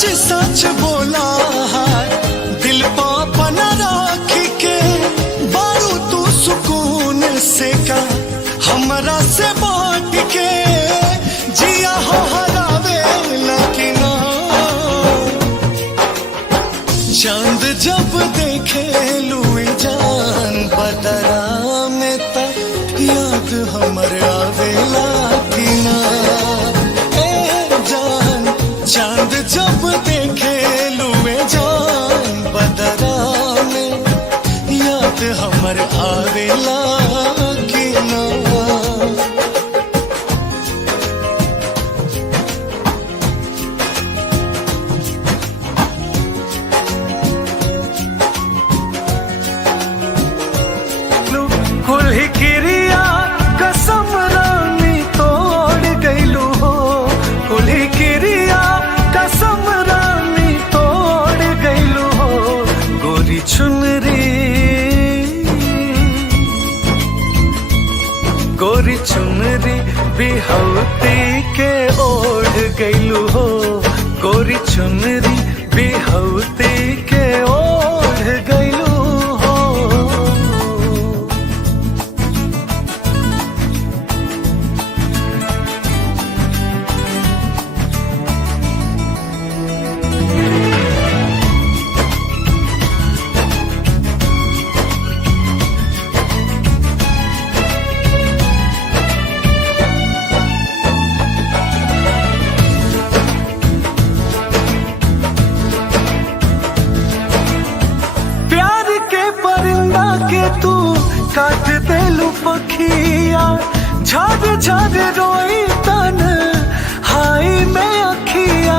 सच सच बोला है दिल पापन राख के बारू तू सुकून से का हमरा से बांट के जिया हो हरावे लकिना चांद जब देखे लुई जान बदरा में तक याद हमर आवेला किना जान चांद जब देखे लुए जान बदरा में याद हमर आवेला किना क्रिया कसम रानी तोड़ गईलू हो कुल्ही क्रिया कसम रानी तोड़ गईलू हो गोरी चुनरी बिहौती के ओढ़ गईलू हो गोरी चुनरी बिहौती के ओढ़ गईलू हो के तू काट देलू पखिया झड़ झड़ रोई तन हाय में अखिया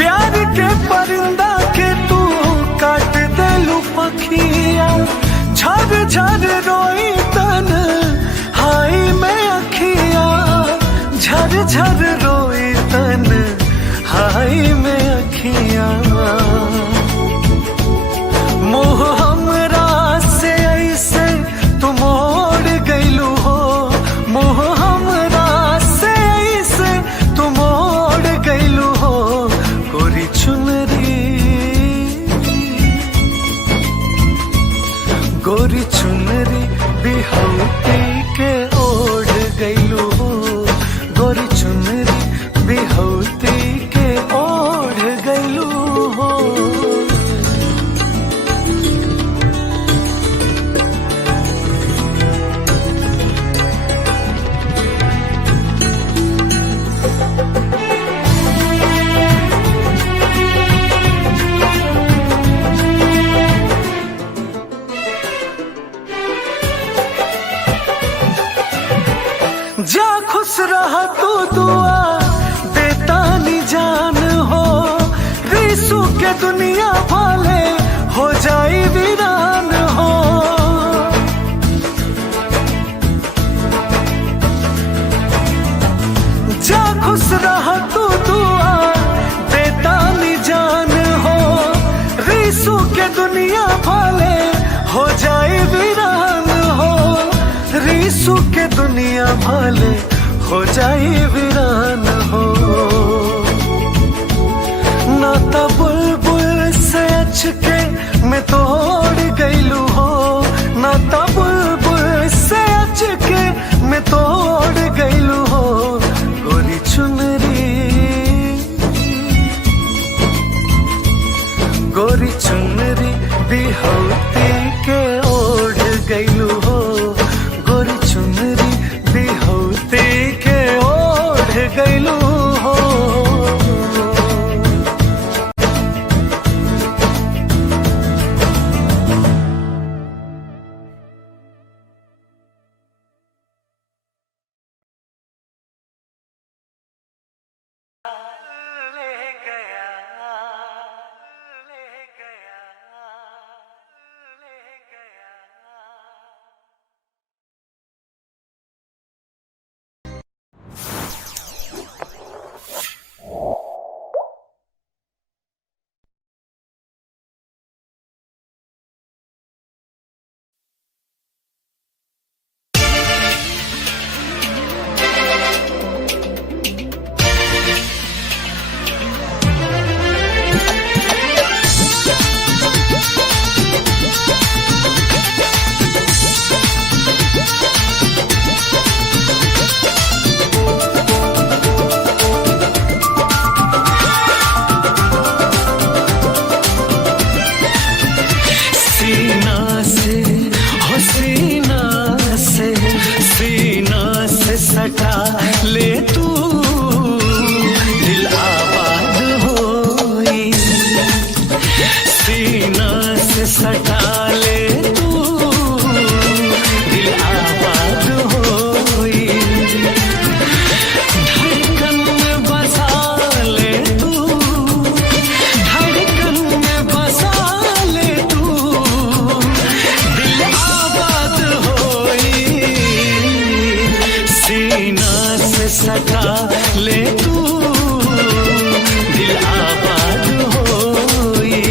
प्यार के परिंदा के तू काट देलू पखिया झड़ झड़ रोई तन हाय में अखिया झड़ झड़ रोई तन हाय में अखियां मोह हमरा से ऐसे तुम ओढ़ गईलू हो मोह हमरा से ऐसे तुम ओढ़ गईलू हो गोरी चुनरी बिहौती के ओढ़ गईलू हो गोरी चुनरी बिहौती के ओढ़ गईलू हो जा खुश रहा तू दुआ देता नी जान हो रीसू के दुनिया वाले हो जाई वीरान हो जा खुश रहा तू दुआ देता नी जान हो रीसू के दुनिया वाले हो जाई वीरान हो रीसू के दुनिया वाले हो जाए वीरान हो नाता बुलबुल से अचके मैं तोड़ गईलू हो नाता बुलबुल से अचके मैं तोड़ गईलू हो गोरी चुनरी बिहौती के ओढ़ गईलू हो गोरी चुनरी बिहौती के ओढ़ गईलू हो सटा ले तू दिल आबाद होई, सीना से सटा ले तू दिल आबाद होई, धड़कन में बसा ले तू, धड़कन में बसा ले तू दिल आबाद होई, सीना से सटा ले तू दिल आबाद होई।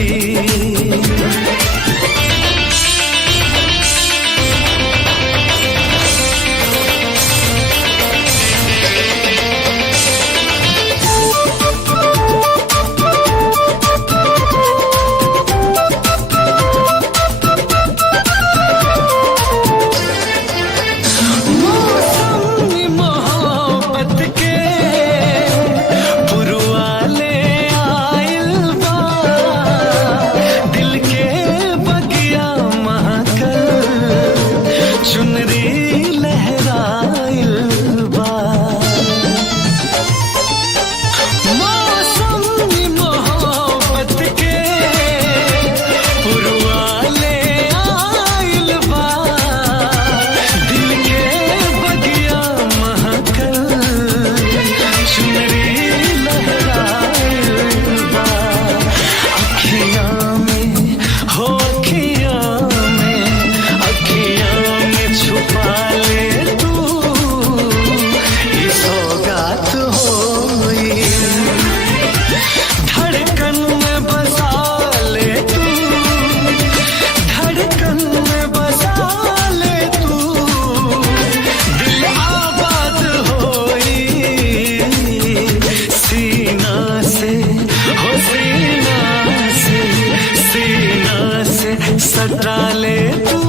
सटा ले तू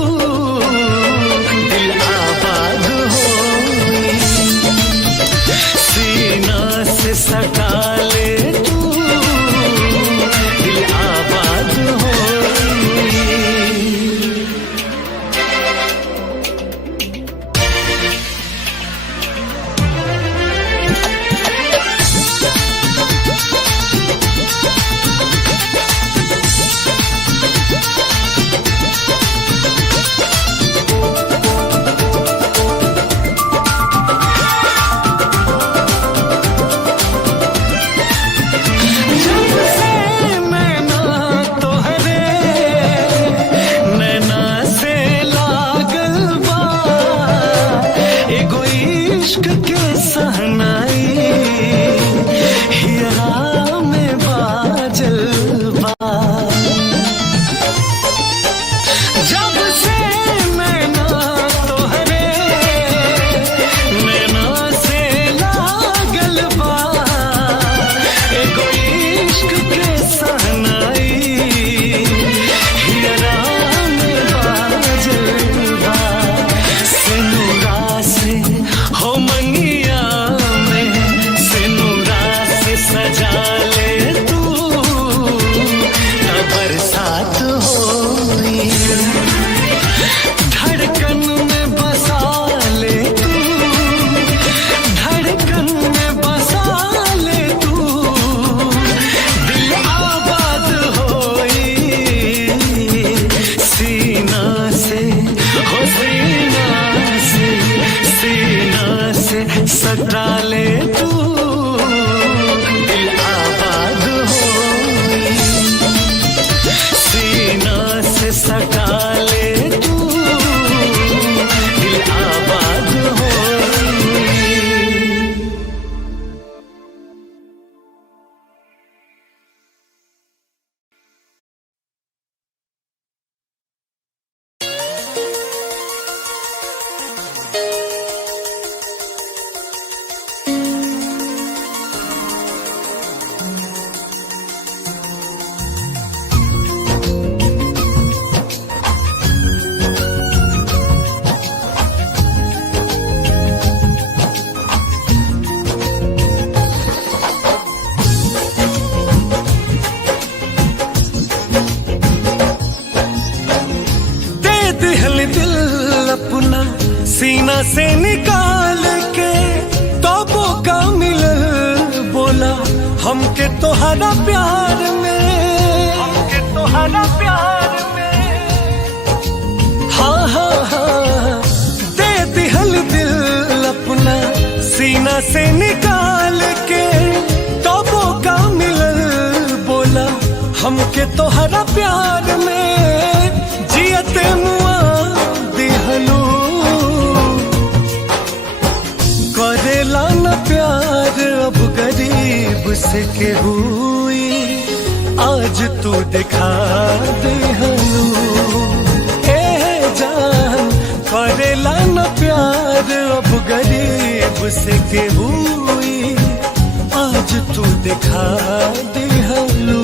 दिल आबाद होई, सीना से सटा ले तू दिल आबाद होई। इश्क के सहनाई हियरा में बाजल बा, जब से नैना तोहरे नैना से लागल बा, एगो इश्क के सहनाई हियरा में बाजल बा, सिनुरा से हो मंगिया में सिनुरा से सजा ले तू, बरसात होई, धड़कन में बसा ले तू, धड़कन में बसा ले तू दिल आबाद होई, सीना से हो सीना से सटा ले तू दिल आबाद होई, सीना से सटा ले तू दिल आबाद होई। दिल अपना सीना से निकाल के तोहरा प्यार में, हमके तोहरा प्यार में। हाँ हाँ हाँ, दे दिहल दिल अपना सीना से निकाल के, तबो का मिलल बोला हमके तोहरा प्यार में। जियते मुआ दिहलू, करेला न प्यार अब गरीब से के हुई, आज तू दिखा दिहलू। ए जान करेला न प्यार अब गरीब से के हुई, आज तू दिखा दिहलू।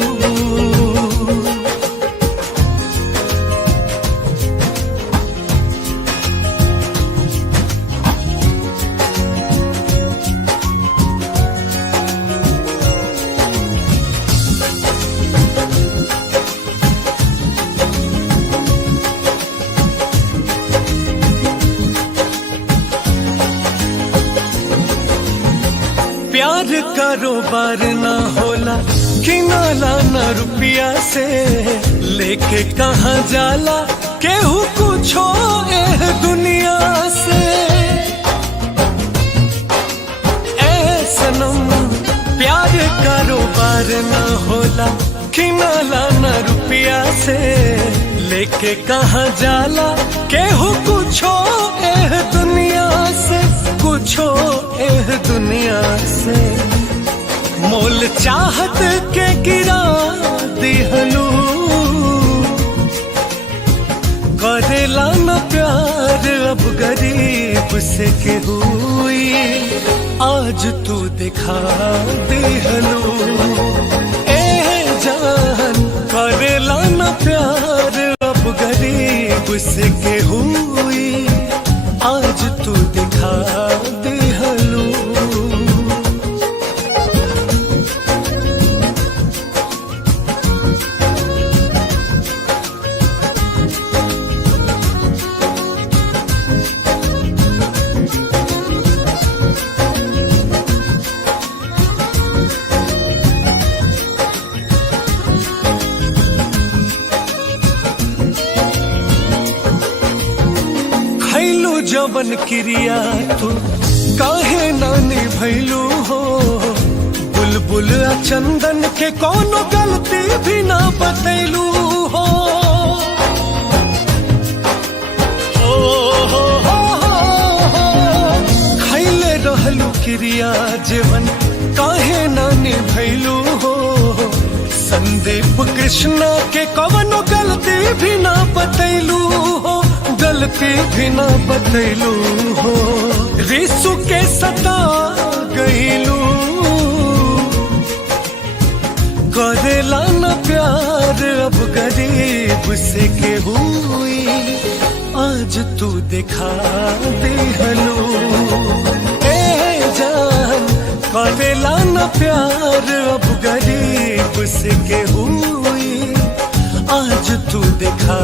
प्यार कारोबार ना होला, किनाला ना रुपया से, लेके कहाँ जाला केहू कुछो ए दुनिया से। ए सनम प्यार कारोबार ना होला, किनाला ना रुपया से, लेके कहाँ जाला केहू कुछो ए दुनिया से, कुछो ए दुनिया से। मोल चाहत के गिरा दिहलू, करेला न प्यार अब गरीब से के हुई, आज तू दिखा दिहलू। ए जान करेला न प्यार अब गरीब से के हुई, आज तू दिखा दिहलू। जवन क्रिया तू काहे ना निभैलू हो, बुलबुल चंदन के कोनो गलती भी ना बतैलू हो। खैले रहलू क्रिया जीवन काहे ना निभैलू हो, संदीप कृष्णा के कवनो गलती भी ना बतैलू हो, गलती भी ना बतैलू हो। रिसु के सता गईलू, करेला न प्यार अब गरीब से के हुई, आज तू दिखा दिहलू। ए जान करेला न प्यार अब गरीब से के हुई, आज तू दिखा